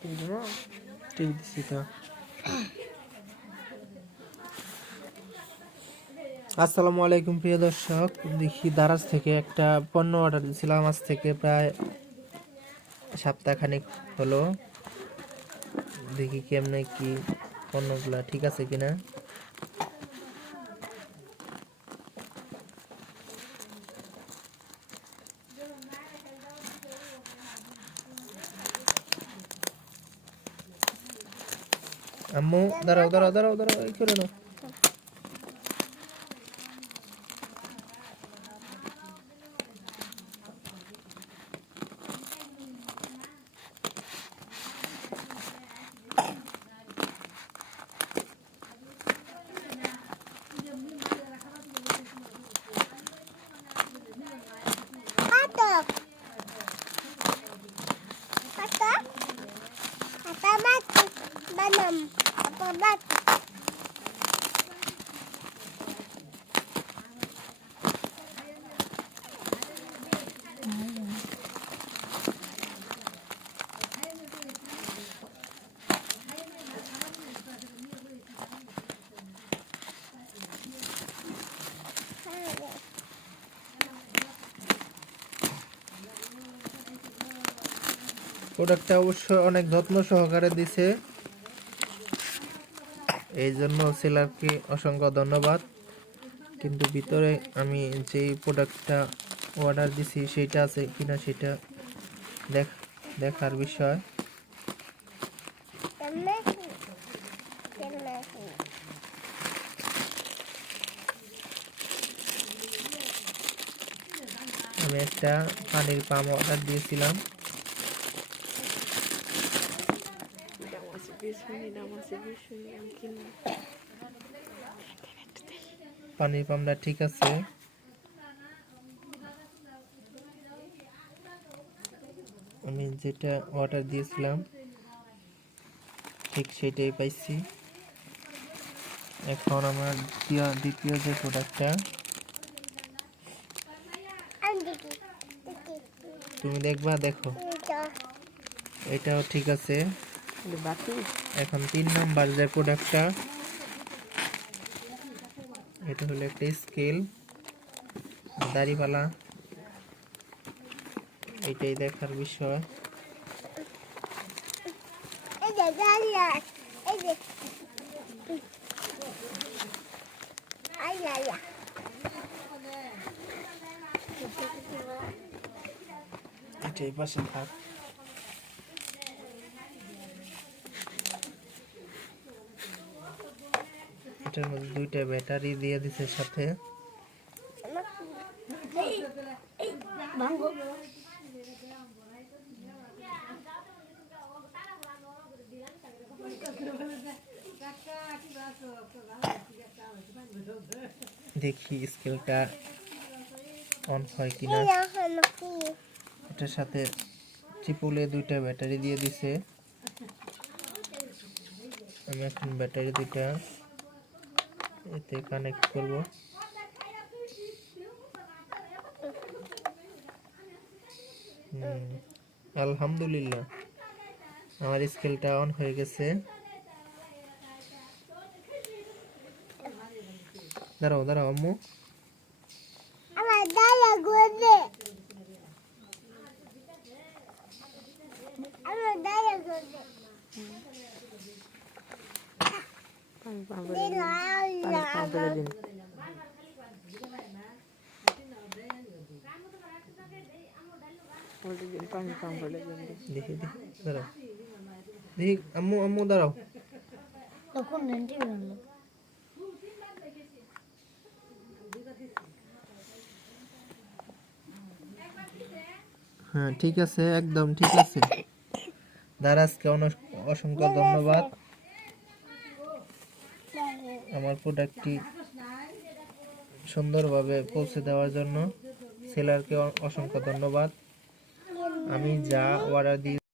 TV দিচ্ছি তো। আসসালামু আলাইকুম প্রিয় দর্শক, দেখি দারাজ থেকে একটা পণ্য অর্ডার দিয়েছিলাম, আজ থেকে প্রায় সপ্তাহখানেক হলো। দেখি কেমনে কি পণ্যগুলা ঠিক আছে কিনা। আম্মু দাঁড়াও দাঁড়াও দাঁড়াও দাঁড়াও, এই করে নাও। প্রোডাক্টটা অবশ্য অনেক যত্ন সহকারে দিছে, এই জন্য সেলারকে অসংখ্য ধন্যবাদ। কিন্তু ভিতরে আমি যেই প্রোডাক্টটা অর্ডার দিছি সেটা আছে কিনা সেটা দেখার বিষয়। আমি একটা পানির পাম্প অর্ডার দিয়েছিলাম, পানির পাম্পটা ঠিক আছে। আমি যেটা অর্ডার দিয়েছিলাম ঠিক সেটাই পাইছি। এখন আমার দ্বিতীয় যে প্রোডাক্টটা, তুমি দেখবা, দেখো এটাও ঠিক আছে। এখন 3 নাম্বার যে প্রোডাক্টটা, এটা হলো একটা স্কেল, দাড়িপালা, এটাই দেখার বিষয়। এটাই পাশে থাক। এটার মধ্যে 2টা ব্যাটারি দিয়ে দিছে সাথে। দেখি স্কেলটা অন হয় কিনা। এটার সাথে চিপুলে 2টা ব্যাটারি দিয়ে দিছে। আমি এখন ব্যাটারি 2টা এতে কানেক্ট করব। আলহামদুলিল্লাহ, আমার স্কেলটা অন হয়ে গেছে। দাঁড়াও দাঁড়াও আম্মু, দেখি দাঁড়াও, দেখি আম্মু আম্মু দাঁড়াও। হ্যাঁ ঠিক আছে, একদম ঠিক আছে। দারাজকে অসংখ্য ধন্যবাদ আমার প্রোডাক্টটি সুন্দরভাবে পৌঁছে দেওয়ার জন্য। সেলারকে অসংখ্য ধন্যবাদ। আমি যা অর্ডার দিই